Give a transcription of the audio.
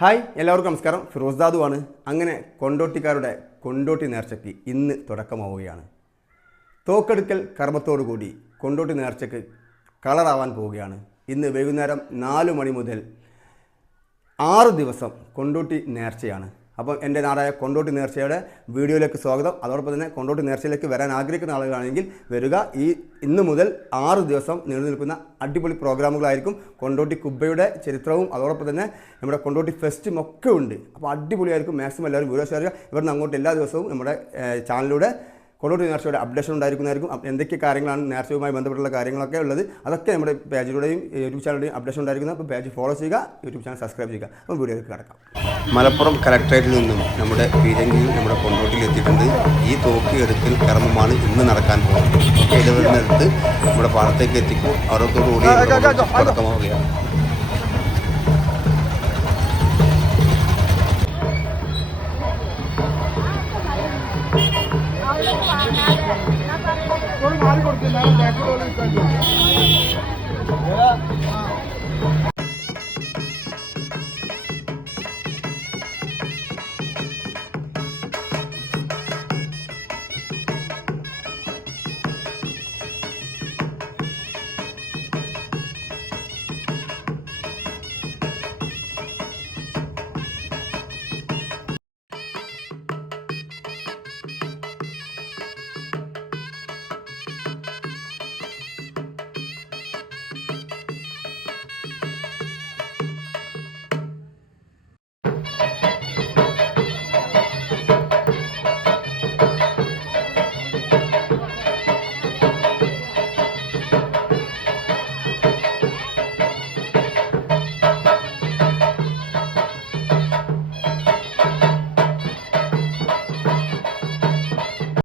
Hi എല്ലാവർക്കും നമസ്കാരം. ഫിറോസ് ദാദു ആണ്. അങ്ങനെ കൊണ്ടോട്ടിക്കാരുടെ കൊണ്ടോട്ടി നേർച്ചയ്ക്ക് ഇന്ന് തുടക്കമാവുകയാണ്. തോക്കെടുക്കൽ കർമ്മത്തോടുകൂടി കൊണ്ടോട്ടി നേർച്ചയ്ക്ക് കളറാവാൻ പോവുകയാണ്. ഇന്ന് വൈകുന്നേരം 4 മണി മുതൽ 6 ദിവസം കൊണ്ടോട്ടി നേർച്ചയാണ്. അപ്പം എൻ്റെ നാടായ കൊണ്ടോട്ടി നേർച്ചയുടെ വീഡിയോയിലേക്ക് സ്വാഗതം. അതോടൊപ്പം തന്നെ കൊണ്ടോട്ടി നേർച്ചയിലേക്ക് വരാൻ ആഗ്രഹിക്കുന്ന ആളുകളാണെങ്കിൽ വരിക. ഇന്ന് മുതൽ 6 ദിവസം നീണ്ടു നിൽക്കുന്ന അടിപൊളി പ്രോഗ്രാമുകളായിരിക്കും. കൊണ്ടോട്ടി കുബ്ബയുടെ ചരിത്രവും അതോടൊപ്പം തന്നെ നമ്മുടെ കൊണ്ടോട്ടി ഫെസ്റ്റും ഒക്കെ ഉണ്ട്. അപ്പോൾ അടിപൊളിയായിരിക്കും. മാക്സിമം എല്ലാവരും വീഡിയോ ഷെയർ ചെയ്യുക. ഇവിടുന്ന് അങ്ങോട്ട് എല്ലാ ദിവസവും നമ്മുടെ ചാനലിലൂടെ കൊണ്ടോട്ടി നേർച്ചയുടെ അപ്ഡേഷൻ ഉണ്ടായിരിക്കുന്നതായിരിക്കും. എന്തൊക്കെ കാര്യങ്ങളാണ് നേർച്ചയുമായി ബന്ധപ്പെട്ടുള്ള കാര്യങ്ങളൊക്കെ ഉള്ളത് അതൊക്കെ നമ്മുടെ പേജിലൂടെയും യൂട്യൂബ് ചാനലിലൂടെയും അപ്ഡേഷൻ ഉണ്ടായിരിക്കുന്നത്. അപ്പോൾ പേജ് ഫോളോ ചെയ്യുക, യൂട്യൂബ് ചാനൽ സബ്സ്ക്രൈബ് ചെയ്യുക. അപ്പോൾ വീഡിയോയിലേക്ക് കിടക്കാം. മലപ്പുറം കലക്ട്രേറ്റിൽ നിന്നും നമ്മുടെ പീരങ്കിയിൽ നമ്മുടെ കൊണ്ടോട്ടിയിൽ എത്തിയിട്ടുണ്ട്. ഈ തോക്ക് എടുക്കൽ കർമ്മമാണ് ഇന്ന് നടക്കാൻ പോകുന്നത്. ഇടവരുന്നെടുത്ത് നമ്മുടെ പാടത്തേക്ക് എത്തിക്കും. അവരോടുകൂടി തുടക്കമാവുകയാണ്.